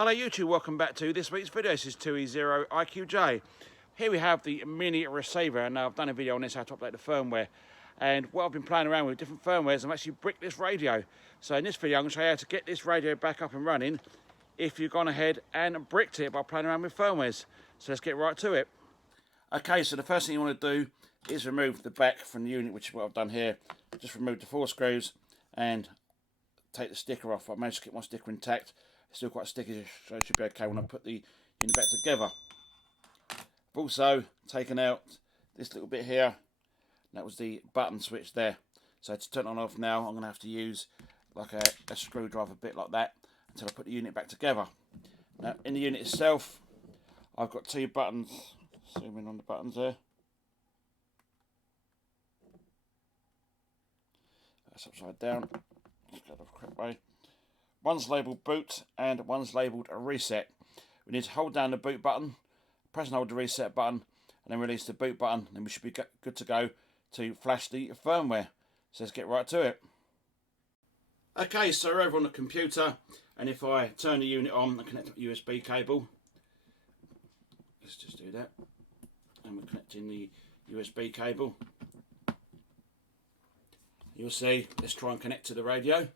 Hello YouTube, welcome back to this week's video. This is 2E0IQJ. Here we have the mini receiver, and I've done a video on this, how to update the firmware. And what I've been playing around with different firmwares, I've actually bricked this radio. So in this video I'm going to show you how to get this radio back up and running if you've gone ahead and bricked it by playing around with firmwares. So let's get right to it. Okay, so the first thing you want to do is remove the back from the unit, which is what I've done here. Just remove the 4 screws and take the sticker off. I managed to keep my sticker intact. It's still quite sticky, so it should be okay when I put the unit back together. I've also taken out this little bit here. That was the button switch there. So to turn it on and off now, I'm going to have to use like a screwdriver bit like that until I put the unit back together. Now in the unit itself, I've got 2 buttons. Zoom in on the buttons there. That's upside down. Just go the correct way. One's labelled boot and one's labelled reset. We need to hold down the boot button, press and hold the reset button, and then release the boot button, and we should be good to go to flash the firmware. So let's get right to it. Okay, so we're over on the computer, and if I turn the unit on and connect the USB cable, let's just do that, and we're connecting the USB cable. You'll see, let's try and connect to the radio.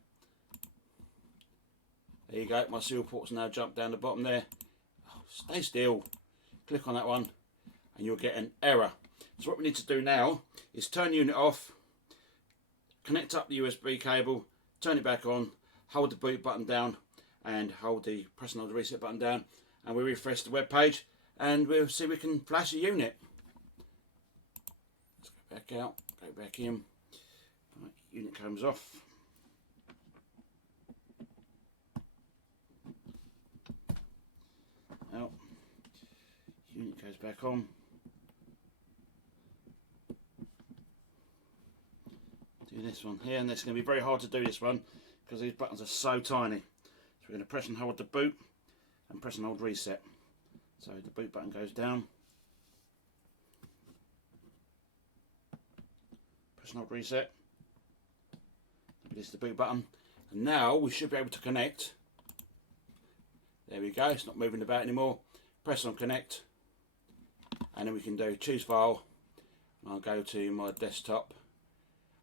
There you go, my serial port's now jumped down the bottom there. Oh, stay still. Click on that one and you'll get an error. So what we need to do now is turn the unit off, connect up the USB cable, turn it back on, hold the boot button down and press and hold the reset button down, and we refresh the web page and we'll see if we can flash the unit. Let's go back out, go back in. Right, unit comes off. Out. Unit goes back on. Do this one here, and it's going to be very hard to do this one because these buttons are so tiny. So we're going to press and hold the boot and press and hold reset. So the boot button goes down. Press and hold reset. Release the boot button, and now we should be able to connect. There we go, it's not moving about anymore. Press on connect, and then we can do choose file, and I'll go to my desktop,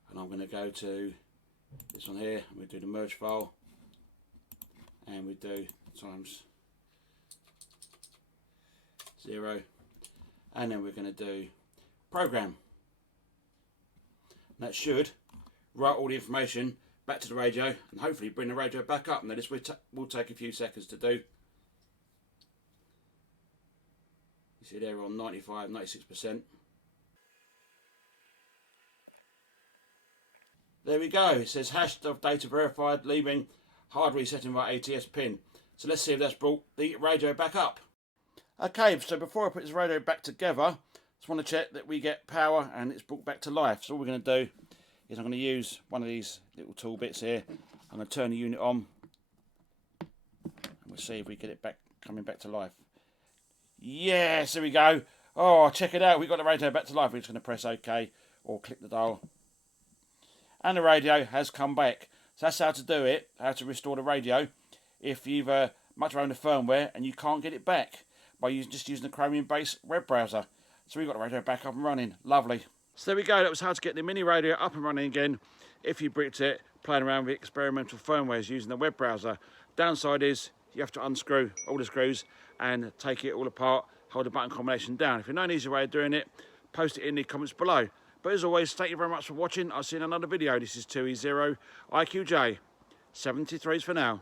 and I'm going to go to this one here, and we do the merge file, and we do times 0, and then we're going to do program. And that should write all the information back to the radio and hopefully bring the radio back up. Now this will take a few seconds to do. You see there we're on 96%. There we go. It says hash of data verified, leaving hard resetting by ATS pin. So let's see if that's brought the radio back up. Okay, so before I put this radio back together, I just want to check that we get power and it's brought back to life. So all we're going to do is I'm going to use one of these little tool bits here. I'm going to turn the unit on and we'll see if we get it back, coming back to life. Yes, there we go. Oh, check it out, we've got the radio back to life. We're just going to press OK or click the dial, and the radio has come back. So that's how to do it, how to restore the radio if you've mucked around the firmware and you can't get it back by just using the Chromium based web browser. So we've got the radio back up and running. Lovely. So there we go, that was how to get the mini radio up and running again if you bricked it playing around with experimental firmwares using the web browser. Downside is you have to unscrew all the screws and take it all apart, hold the button combination down. If you know an easier way of doing it, post it in the comments below. But as always, thank you very much for watching. I'll see you in another video. This is 2E0IQJ. 73s for now.